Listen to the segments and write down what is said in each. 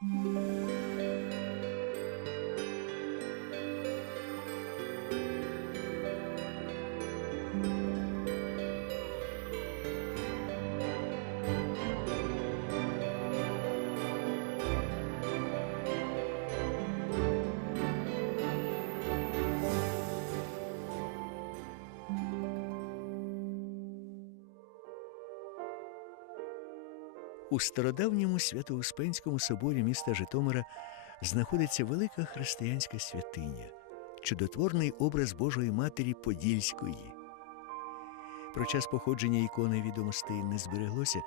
Música У стародавньому Свято-Успенському соборі міста Житомира знаходиться велика християнська святиня, чудотворний образ Божої Матері Подільської. Про час походження ікони відомостей не збереглося,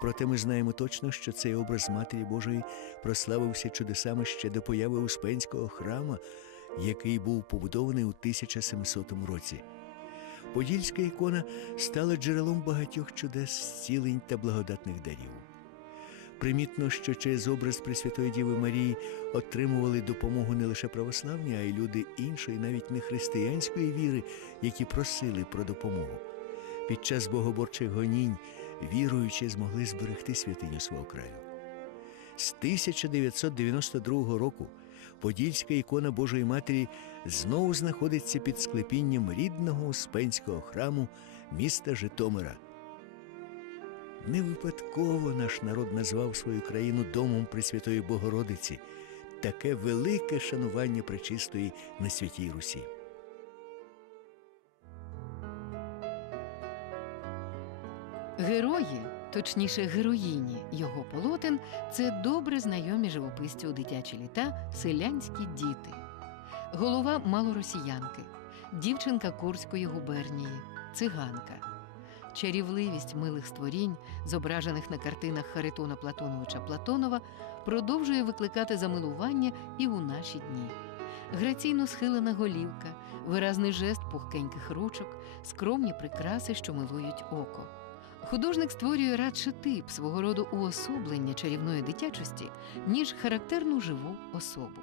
проте ми знаємо точно, що цей образ Матері Божої прославився чудесами ще до появи Успенського храма, який був побудований у 1700 році. Подільська ікона стала джерелом багатьох чудес, зцілень та благодатних дарів. Примітно, що через образ Пресвятої Діви Марії отримували допомогу не лише православні, а й люди іншої, навіть не християнської віри, які просили про допомогу. Під час богоборчих гонінь віруючі змогли зберегти святиню свого краю. З 1992 року Подільська ікона Божої Матері знову знаходиться під склепінням рідного Успенського храму міста Житомира. Не випадково наш народ назвав свою країну домом Пресвятої Богородиці, таке велике шанування пречистої на святій Русі. Герої, точніше, героїні його полотен це добре знайомі живописцю у дитячі літа селянські діти. Голова малоросіянки, дівчинка Курської губернії, циганка. Чарівливість милих створінь, зображених на картинах Харитона Платоновича Платонова, продовжує викликати замилування і у наші дні. Граційно схилена голівка, виразний жест пухкеньких ручок, скромні прикраси, що милують око. Художник створює радше тип свого роду уособлення чарівної дитячості, ніж характерну живу особу.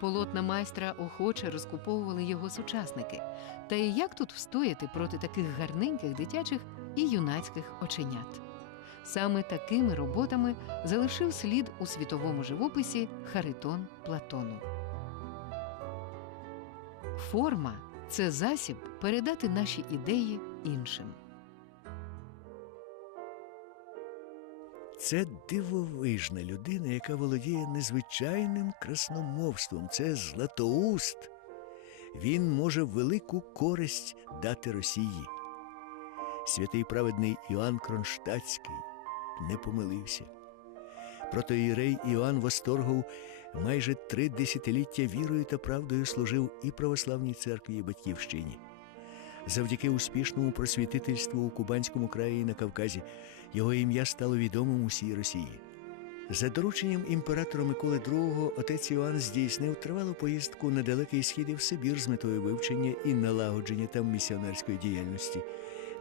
Полотна майстра охоче розкуповували його сучасники. Та і як тут встояти проти таких гарненьких дитячих і юнацьких оченят? Саме такими роботами залишив слід у світовому живописі Харитон Платону. Форма це засіб передати наші ідеї іншим. Це дивовижна людина, яка володіє незвичайним красномовством. Це Златоуст. Він може велику користь дати Росії. Святий праведний Іоанн Кронштадтський не помилився. Протоїрей Іоанн Восторгов майже три десятиліття вірою та правдою служив і православній церкві і батьківщині. Завдяки успішному просвітительству у Кубанському краї на Кавказі його ім'я стало відомим усій Росії. За дорученням імператора Миколи II отець Іоанн здійснив тривалу поїздку на далекий схід і в Сибір з метою вивчення і налагодження там місіонерської діяльності.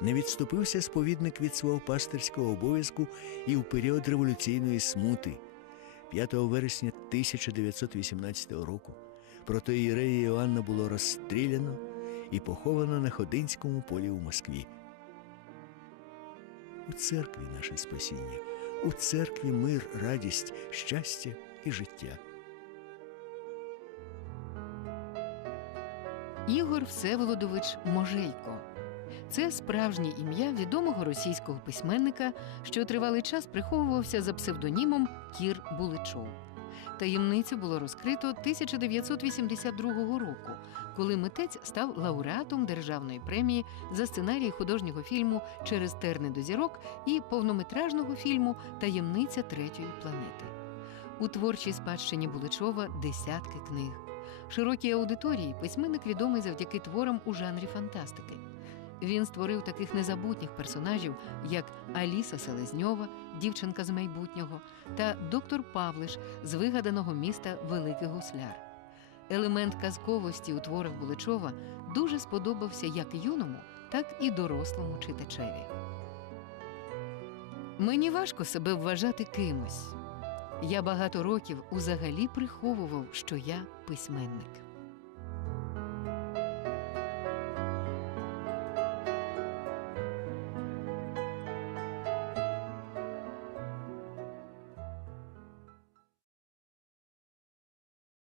Не відступився сповідник від свого пастирського обов'язку і в період революційної смути. 5 вересня 1918 року протоієрея Іоанна було розстріляно і поховано на Ходинському полі у Москві. У церкві наше спасіння, у церкві мир, радість, щастя і життя. Ігор Всеволодович Можейко. Це справжнє ім'я відомого російського письменника, що тривалий час приховувався за псевдонімом Кір Буличов. Таємницю було розкрито 1982 року, коли митець став лауреатом державної премії за сценарій художнього фільму Через терни до зірок і повнометражного фільму Таємниця третьої планети. У творчій спадщині Буличова десятки книг. Широкій аудиторії письменник відомий завдяки творам у жанрі фантастики. Він створив таких незабутніх персонажів, як Аліса Селезньова, дівчинка з майбутнього, та доктор Павлиш з вигаданого міста Великий Гусляр. Елемент казковості у творах Буличова дуже сподобався як юному, так і дорослому читачеві. Мені важко себе вважати кимось. Я багато років узагалі приховував, що я письменник.